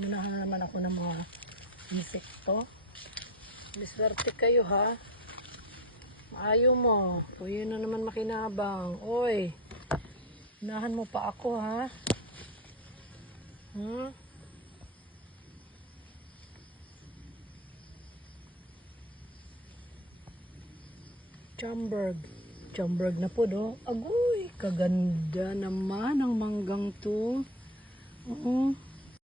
Nunahan na naman ako ng mga insekto. Diswerte kayo ha. Ayaw mo. Kuya na naman makinabang. Oy. Unahan mo pa ako ha. Chamberg na po do. Agoy, kaganda naman ang manggang to.